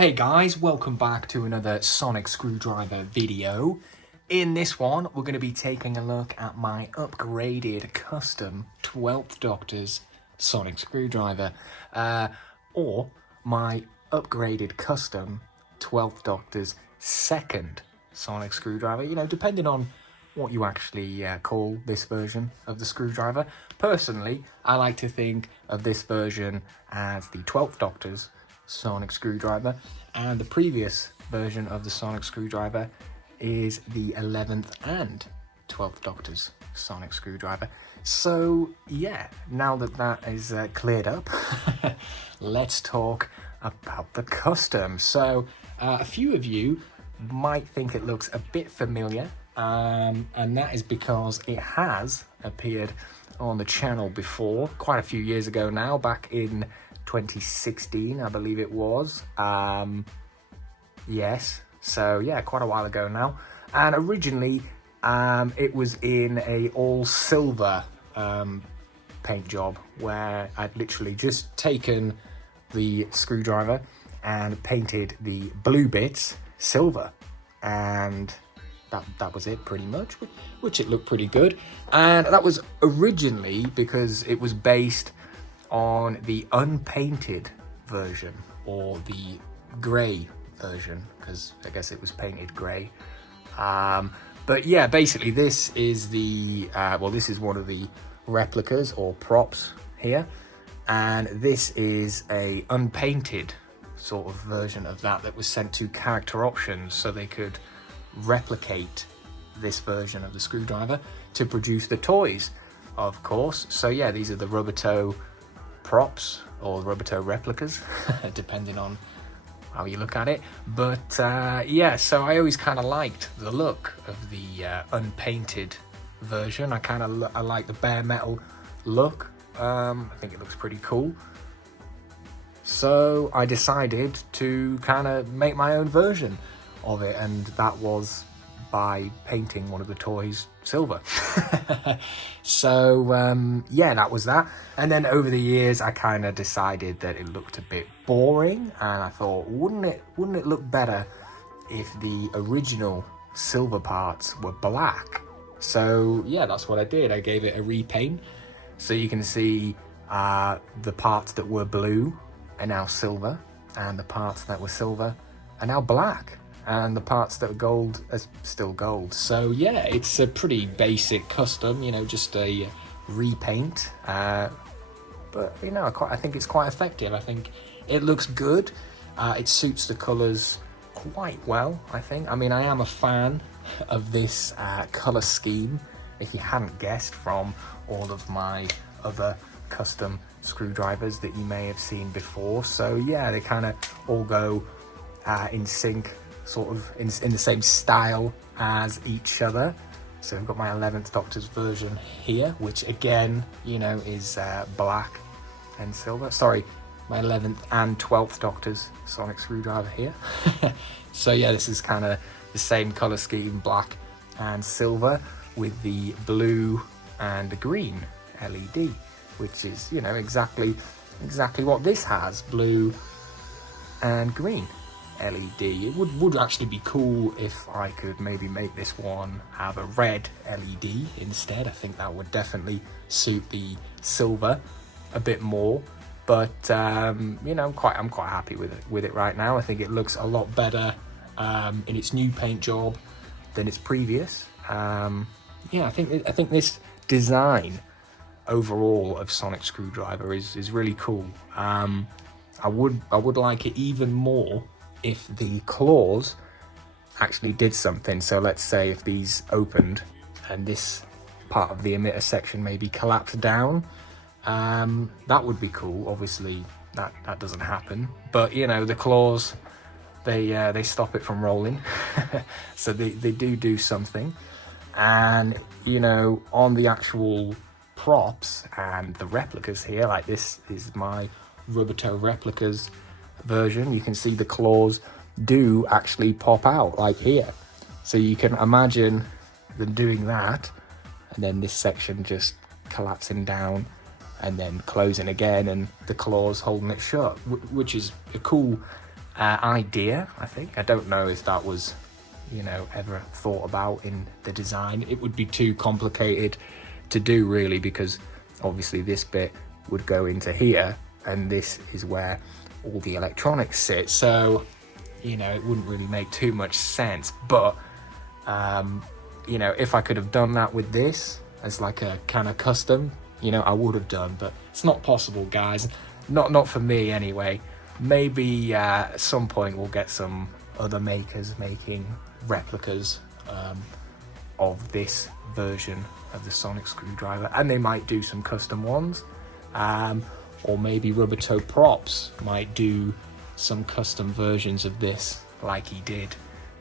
Hey guys, welcome back to another sonic screwdriver video. In this one, we're going to be taking a look at my upgraded custom 12th Doctor's sonic screwdriver, or my upgraded custom 12th Doctor's second sonic screwdriver, you know, depending on what you actually call this version of the screwdriver. Personally, I like to think of this version as the 12th Doctor's sonic screwdriver, and the previous version of the sonic screwdriver is the 11th and 12th Doctor's sonic screwdriver. So yeah, now that that is cleared up, let's talk about the custom. So a few of you might think it looks a bit familiar, and that is because it has appeared on the channel before, quite a few years ago now, back in 2016, I believe it was. Yes, so yeah, quite a while ago now. And originally it was in a all silver paint job, where I'd literally just taken the screwdriver and painted the blue bits silver, and that was it pretty much, which it looked pretty good. And that was originally because it was based on the unpainted version, or the grey version, because I guess it was painted grey. But yeah, basically this is the this is one of the replicas or props here, and this is a unpainted sort of version of that was sent to Character Options so they could replicate this version of the screwdriver to produce the toys, of course. So yeah, these are the rubber toe props, or rubber toe replicas, depending on how you look at it. But yeah, so I always kind of liked the look of the unpainted version. I like the bare metal look. I think it looks pretty cool. So I decided to kind of make my own version of it, and that was by painting one of the toys silver. So yeah, that was that. And then over the years I kind of decided that it looked a bit boring, and I thought, wouldn't it look better if the original silver parts were black? So yeah, that's what I did. I gave it a repaint, so you can see the parts that were blue are now silver, and the parts that were silver are now black, and the parts that were gold are still gold. So yeah, it's a pretty basic custom, you know, just a repaint, but you know, I think it's quite effective. I think it looks good. It suits the colors quite well, I think. I mean, I am a fan of this color scheme, if you hadn't guessed from all of my other custom screwdrivers that you may have seen before. So yeah, they kind of all go in sync, sort of in the same style as each other. So I've got my 11th Doctor's version here, which again, you know, is black and silver. Sorry, my 11th and 12th Doctor's sonic screwdriver here. So yeah, this is kind of the same color scheme, black and silver, with the blue and the green LED, which is, you know, exactly what this has, blue and green LED. It would actually be cool if I could maybe make this one have a red LED instead. I think that would definitely suit the silver a bit more. But you know, I'm quite happy with it right now. I think it looks a lot better in its new paint job than its previous. Yeah, I think this design overall of sonic screwdriver is really cool. I would like it even more if the claws actually did something. So let's say if these opened and this part of the emitter section maybe collapsed down, that would be cool. Obviously that doesn't happen, but you know, the claws, they stop it from rolling. So they do something. And you know, on the actual props and the replicas here, like this is my rubber toe replicas version, you can see the claws do actually pop out like here. So you can imagine them doing that, and then this section just collapsing down and then closing again, and the claws holding it shut, which is a cool idea, I think. I don't know if that was, you know, ever thought about in the design. It would be too complicated to do really, because obviously this bit would go into here and this is where all the electronics sit, so you know, it wouldn't really make too much sense. But you know, if I could have done that with this as like a kind of custom, you know, I would have done, but it's not possible, guys. Not for me anyway. Maybe at some point we'll get some other makers making replicas of this version of the sonic screwdriver, and they might do some custom ones, or maybe Rubber Toe Props might do some custom versions of this, like he did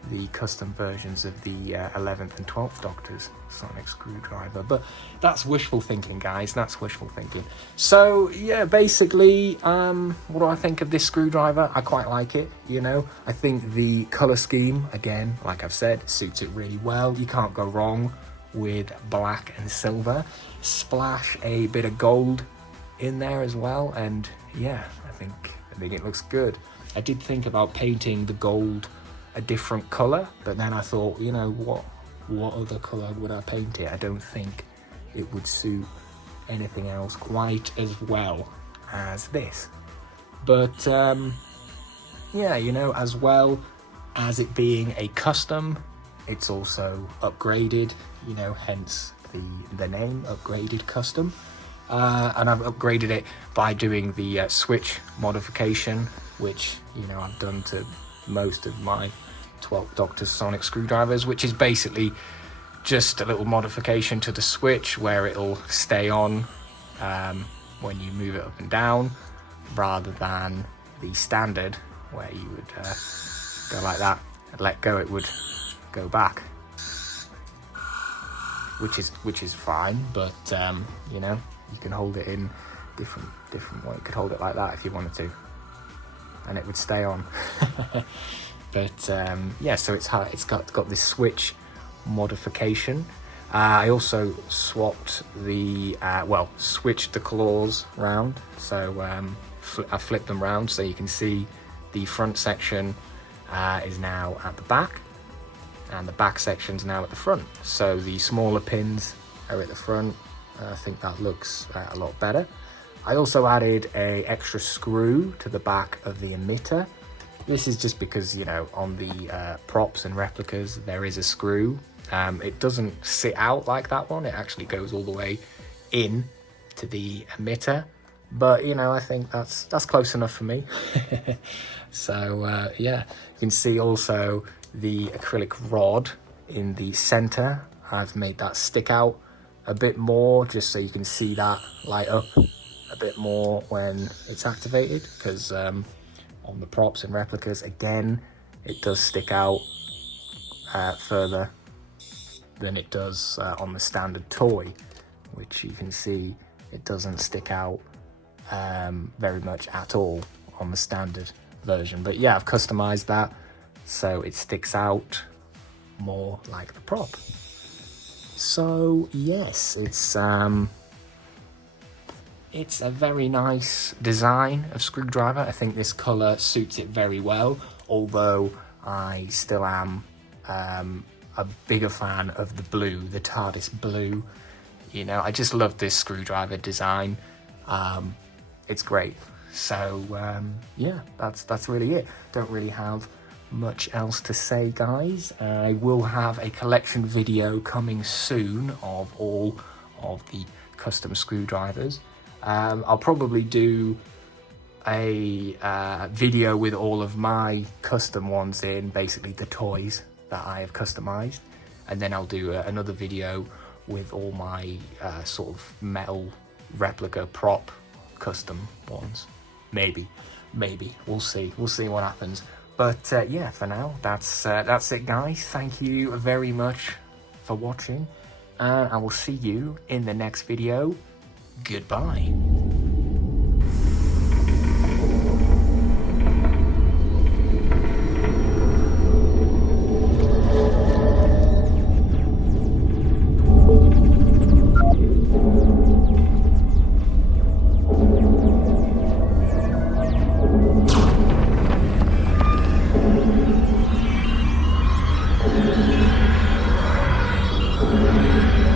the custom versions of the 11th and 12th Doctor's sonic screwdriver. But that's wishful thinking, guys, that's wishful thinking. So yeah, basically, what do I think of this screwdriver? I quite like it, you know. I think the color scheme, again, like I've said, suits it really well. You can't go wrong with black and silver. Splash a bit of gold in there as well, and yeah, I think it looks good. I did think about painting the gold a different color, but then I thought, you know, what other color would I paint it? I don't think it would suit anything else quite as well as this. But yeah, you know, as well as it being a custom, it's also upgraded, you know, hence the name, Upgraded Custom. And I've upgraded it by doing the switch modification, which, you know, I've done to most of my 12th Doctor's sonic screwdrivers, which is basically just a little modification to the switch where it'll stay on when you move it up and down, rather than the standard where you would go like that and let go, it would go back, which is fine. But you know, you can hold it in different way. You could hold it like that if you wanted to, and it would stay on. But yeah, so it's got this switch modification. I also swapped the switched the claws round, so I flipped them round so you can see the front section is now at the back and the back section's now at the front. So the smaller pins are at the front. I think that looks a lot better. I also added a extra screw to the back of the emitter. This is just because, you know, on the props and replicas there is a screw. It doesn't sit out like that one, it actually goes all the way in to the emitter, but you know, I think that's close enough for me. So yeah, you can see also the acrylic rod in the center. I've made that stick out a bit more just so you can see that light up a bit more when it's activated, because on the props and replicas, again, it does stick out further than it does on the standard toy, which you can see it doesn't stick out very much at all on the standard version. But yeah, I've customized that so it sticks out more like the prop. So yes, it's a very nice design of screwdriver. I think this color suits it very well, although I still am a bigger fan of the blue, the TARDIS blue. You know, I just love this screwdriver design. It's great. So yeah, that's really it. Don't really have much else to say, guys. I will have a collection video coming soon of all of the custom screwdrivers. I'll probably do a video with all of my custom ones in, basically the toys that I have customized, and then I'll do another video with all my sort of metal replica prop custom ones. Maybe we'll see what happens. But yeah, for now, that's it, guys. Thank you very much for watching, and I will see you in the next video. Goodbye. Bye.